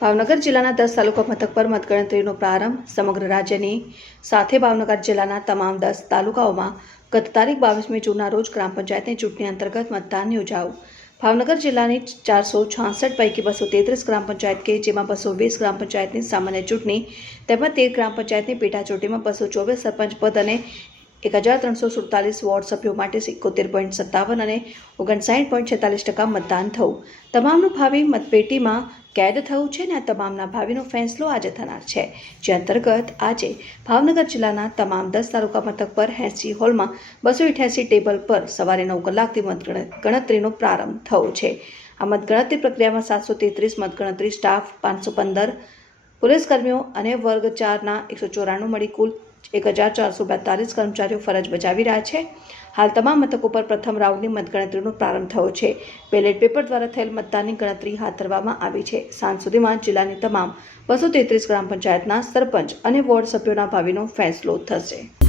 ભાવનગર જિલ્લાના દસ તાલુકા મથક પર મતગણતરીનો પ્રારંભ સમગ્ર રાજ્યની સાથે ભાવનગર જિલ્લાના તમામ દસ તાલુકાઓમાં ગત તારીખ બાવીસમી જૂનના રોજ ગ્રામ પંચાયતની ચૂંટણી અંતર્ગત મતદાન યોજાયું. ભાવનગર જિલ્લાની ચારસો છાસઠ પૈકી બસો તેત્રીસ ગ્રામ પંચાયત કે જેમાં બસો વીસ ગ્રામ પંચાયતની સામાન્ય ચૂંટણી તેમજ તેર ગ્રામ પંચાયતની પેટા ચૂંટણીમાં બસો ચોવીસ સરપંચ પદ અને એક હજાર ત્રણસો સુડતાલીસ વોર્ડ સભ્યો માટે સિત્તોતેર પોઈન્ટ સત્તાવન અને ઓગણસાઠ પોઈન્ટ છેતાલીસ ટકા મતદાન થયું. તમામનું ભાવિ મતપેટીમાં કેદ થયું છે અને આ તમામના ભાવિનો ફેંસલો આજે થનાર છે. જે અંતર્ગત આજે ભાવનગર જિલ્લાના તમામ દસ તાલુકા મથક પર એસી હોલમાં બસો અઠ્યાસી ટેબલ પર સવારે નવ કલાકથી મતગણ, ગણતરીનો પ્રારંભ થયો છે. આ મતગણતરી પ્રક્રિયામાં સાતસો તેત્રીસ મતગણતરી સ્ટાફ, પાંચસો પંદર પોલીસકર્મીઓ અને વર્ગ ચારના એકસો ચોરાણું મળી કુલ એક હજાર ચારસો બેતાલીસ કર્મચારીઓ ફરજ બજાવી રહ્યા છે. હાલ તમામ મથકો પર પ્રથમ રાઉન્ડની મતગણતરીનો પ્રારંભ થયો છે. બેલેટ પેપર દ્વારા થયેલ મતદાનની ગણતરી હાથ ધરવામાં આવી છે. સાંજ સુધીમાં જિલ્લાની તમામ બસો તેત્રીસ ગ્રામ પંચાયતના સરપંચ અને વોર્ડ સભ્યોના ભાવિનો ફેંસલો થશે.